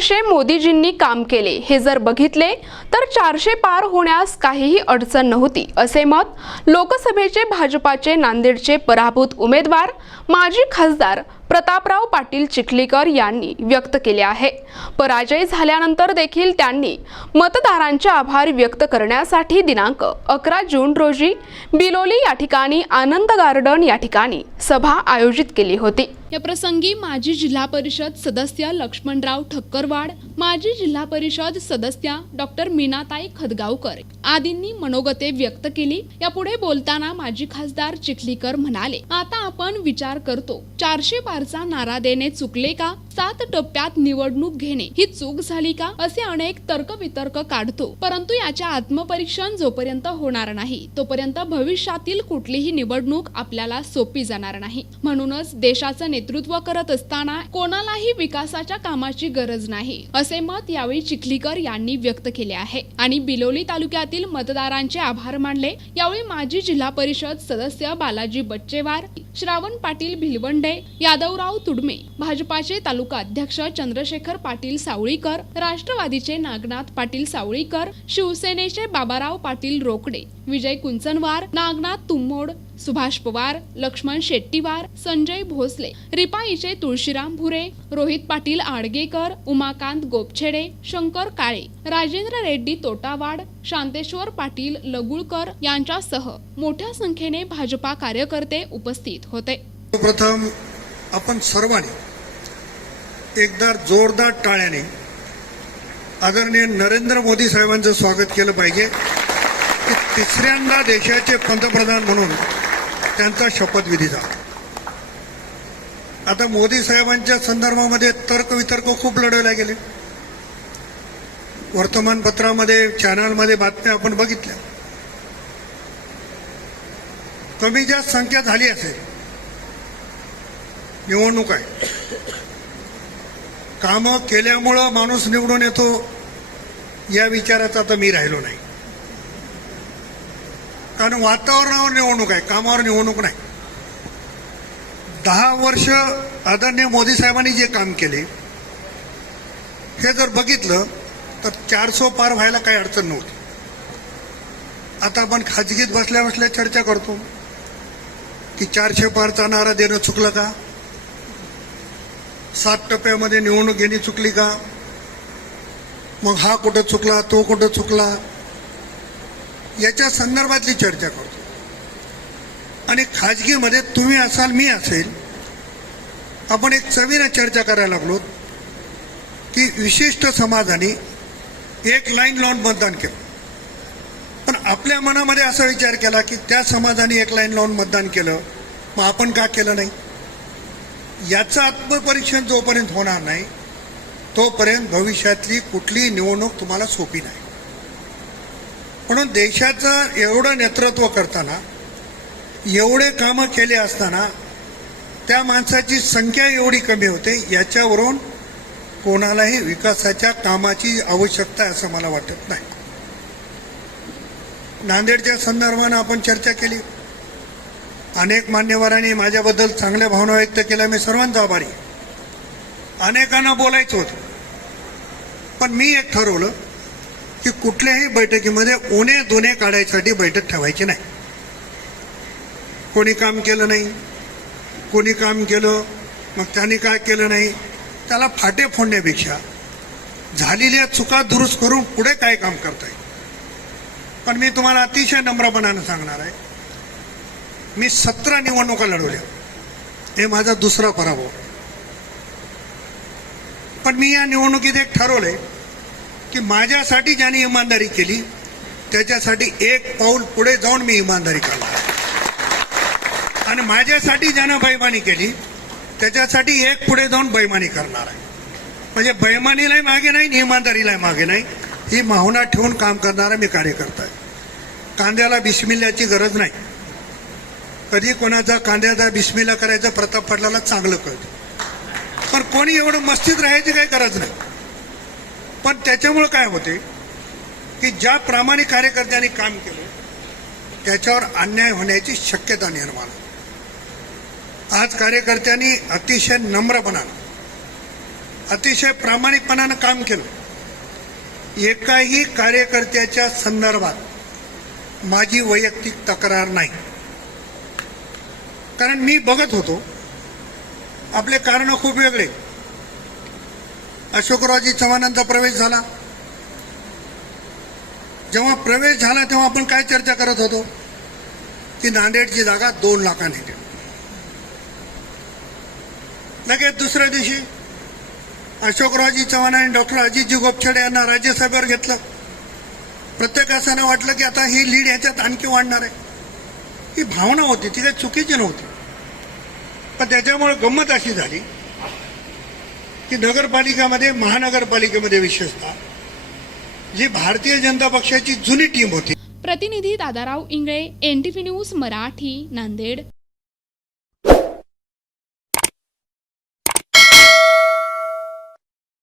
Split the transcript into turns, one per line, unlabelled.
वर्षे मोदीजींनी काम केले. हे जर बघितले तर चारशे पार होण्यास काहीही अडचण नव्हती असे मत लोकसभेचे भाजपाचे नांदेडचे पराभूत उमेदवार माजी खासदार प्रतापराव पाटील चिखलीकर यांनी व्यक्त केले आहे. पराजय झाल्यानंतर देखील त्यांनी मतदारांचे आभार व्यक्त करण्यासाठी दिनांक अकरा जून रोजी बिलोली या ठिकाणी आनंद गार्डन या ठिकाणी सभा आयोजित केली होती. या प्रसंगी माजी जिल्हा परिषद सदस्य लक्ष्मणराव ठक्करवाड माजी जिल्हा परिषद सदस्या डॉक्टर मीनाताई खदगावकर आदींनी मनोगते व्यक्त केली. यापुढे बोलताना माजी खासदार चिखलीकर म्हणाले आता आपण विचार करतो चारशे पारचा नारा देणे चुकले का? सात टप्प्यात निवडणूक घेणे ही चूक झाली का? असे अनेक तर्कवितर्क काढतो. परंतु याचे आत्मपरीक्षण जोपर्यंत होणार नाही तोपर्यंत भविष्यातील कुठलीही निवडणूक आपल्याला सोपी जाणार नाही. म्हणूनच देशाचं नेतृत्व करत असताना कोणालाही विकासाच्या कामाची गरज नाही असे मत यावेळी चिखलीकर यांनी व्यक्त केले आहे. आणि बिलोली तालुक्यातील मतदारांचे आभार मानले. यावेळी माजी जिल्हा परिषद सदस्य बालाजी बच्चेवार श्रावण पाटील भिलवंडे यादवराव तुडमे भाजपाचे तालुका अध्यक्ष चंद्रशेखर पाटील सावळीकर राष्ट्रवादीचे नागनाथ पाटील सावळीकर शिवसेनेचे बाबाराव पाटील रोकडे विजय कुंचनवार नागनाथ तुंमोड सुभाष पवार लक्ष्मण शेट्टीवार संजय भोसले रिपाईचे तुळशीराम भुरे रोहित पाटील आडगेकर उमाकांत गोपछेडे शंकर काळे राजेंद्र रेड्डी तोटावाड शांतेश्वर पाटील लगुळकर यांच्यासह मोठ्या संख्येने भाजपा कार्यकर्ते उपस्थित होते.
प्रथम आपण सर्वांनी एकदा जोरदार टाळ्याने आदरणीय नरेंद्र मोदी साहेबांचं स्वागत केलं पाहिजे. की तिसऱ्यांदा देशाचे पंतप्रधान म्हणून त्यांचा शपथविधीचा. झाला आता मोदी साहेबांच्या संदर्भामध्ये तर्कवितर्क खूप लढवल्या गेले. वर्तमानपत्रामध्ये चॅनलमध्ये बातम्या आपण बघितल्या. कमी जास्त संख्या झाली असेल. निवडणूक आहे. कामं केल्यामुळं माणूस निवडून येतो या विचाराचा आता मी राहिलो नाही. कारण वातावरणावर निवडणूक आहे कामावर निवडणूक नाही. दहा वर्ष आदरणीय मोदी साहेबांनी जे काम केले हे जर बघितलं तर चारसो पार व्हायला काही अडचण नव्हती. आता आपण खाजगीत बसल्या बसल्या चर्चा करतो की चारशे पारचा नारा देणं चुकलं का? सात टप्प्यामध्ये निवडणूक घेणे चुकली का? मग हा कुठं चुकला तो कुठं चुकला? याच्या संदर्भातली चर्चा करतो. आणि खाजगीमध्ये तुम्ही असाल मी असेल आपण एक चवीनं चर्चा करायला लागलो की विशिष्ट समाजाने एक लाईन लावून मतदान केलं. पण आपल्या मनामध्ये असा विचार केला की त्या समाजाने एक लाईन लावून मतदान केलं मग आपण का केलं नाही? याचं आत्मपरीक्षण जोपर्यंत होणार नाही तोपर्यंत भविष्यातली कुठलीही निवडणूक तुम्हाला सोपी नाही. म्हणून देशाचं एवढं नेतृत्व करताना एवढे कामं केले असताना त्या माणसाची संख्या एवढी कमी होते याच्यावरून कोणालाही विकासाच्या कामाची आवश्यकता आहे असं मला वाटत नाही. नांदेडच्या संदर्भानं आपण चर्चा केली. अनेक मान्यवरांनी माझ्याबद्दल चांगल्या भावना व्यक्त केल्या. मी सर्वांचा आभारी. अनेकांना बोलायचं होतं. पण मी एक ठरवलं की कुठल्याही बैठकीमध्ये उणे दोने काढायसाठी बैठक ठेवायची नाही. कोणी काम केलं नाही कोणी काम केलं मग त्यांनी काय केलं नाही त्याला फाटे फोडण्यापेक्षा झालेल्या चुका दुरुस्त करून पुढे काय काम करता येईल पण मी तुम्हाला अतिशय नम्रपणानं सांगणार आहे मी सतरा निवडणुका लढवल्या. हे माझा दुसरा पराभव. पण मी या निवडणुकीत एक ठरवलंय की माझ्यासाठी ज्याने इमानदारी केली त्याच्यासाठी एक पाऊल पुढे जाऊन मी इमानदारी करणार आणि माझ्यासाठी ज्यानं बैमानी केली त्याच्यासाठी एक पुढे जाऊन बैमानी करणार आहे. म्हणजे बैमानीलाही मागे नाही आणि इमानदारीलाही मागे नाही ही भावना ठेवून काम करणारा मी कार्यकर्ता आहे. कांद्याला बिस्मिल्ल्याची गरज नाही. कधी कोणाचा कांद्याचा बिस्मिल्ला करायचा प्रताप पडल्याला चांगलं कळतं. पण कोणी एवढं मस्तीत राहायची काही गरज नाही. पण त्याच्यामुळं काय होते की ज्या प्रामाणिक कार्यकर्त्यांनी काम केलं त्याच्यावर अन्याय होण्याची शक्यता निर्माण आज कार्यकर्त्यांनी अतिशय नम्रपणानं अतिशय प्रामाणिकपणानं काम केलं. एकाही कार्यकर्त्याच्या संदर्भात माझी वैयक्तिक तक्रार नाही. कारण मी बघत होतो. आपले कारण खूप वेगळे. अशोकरावजी चव्हाणांचा प्रवेश झाला. जेव्हा प्रवेश झाला तेव्हा आपण काय चर्चा करत होतो? की नांदेडची जागा दोन लाखांनी द्या लगेच दुसऱ्या दिवशी अशोकरावजी चव्हाण आणि डॉक्टर अजितजी गोपछडे यांना राज्यसभेवर घेतलं. प्रत्येकासानं वाटलं की आता ही लीड ह्याच्यात आणखी वाढणार आहे. ही भावना होती ती काही चुकीची नव्हती. पण त्याच्यामुळे गंमत अशी झाली की नगरपालिकामध्ये महानगरपालिकेमध्ये विशेषतः. जी भारतीय जनता पक्षाची जुनी टीम होती.
प्रतिनिधी दादाराव इंगळे एन न्यूज मराठी नांदेड.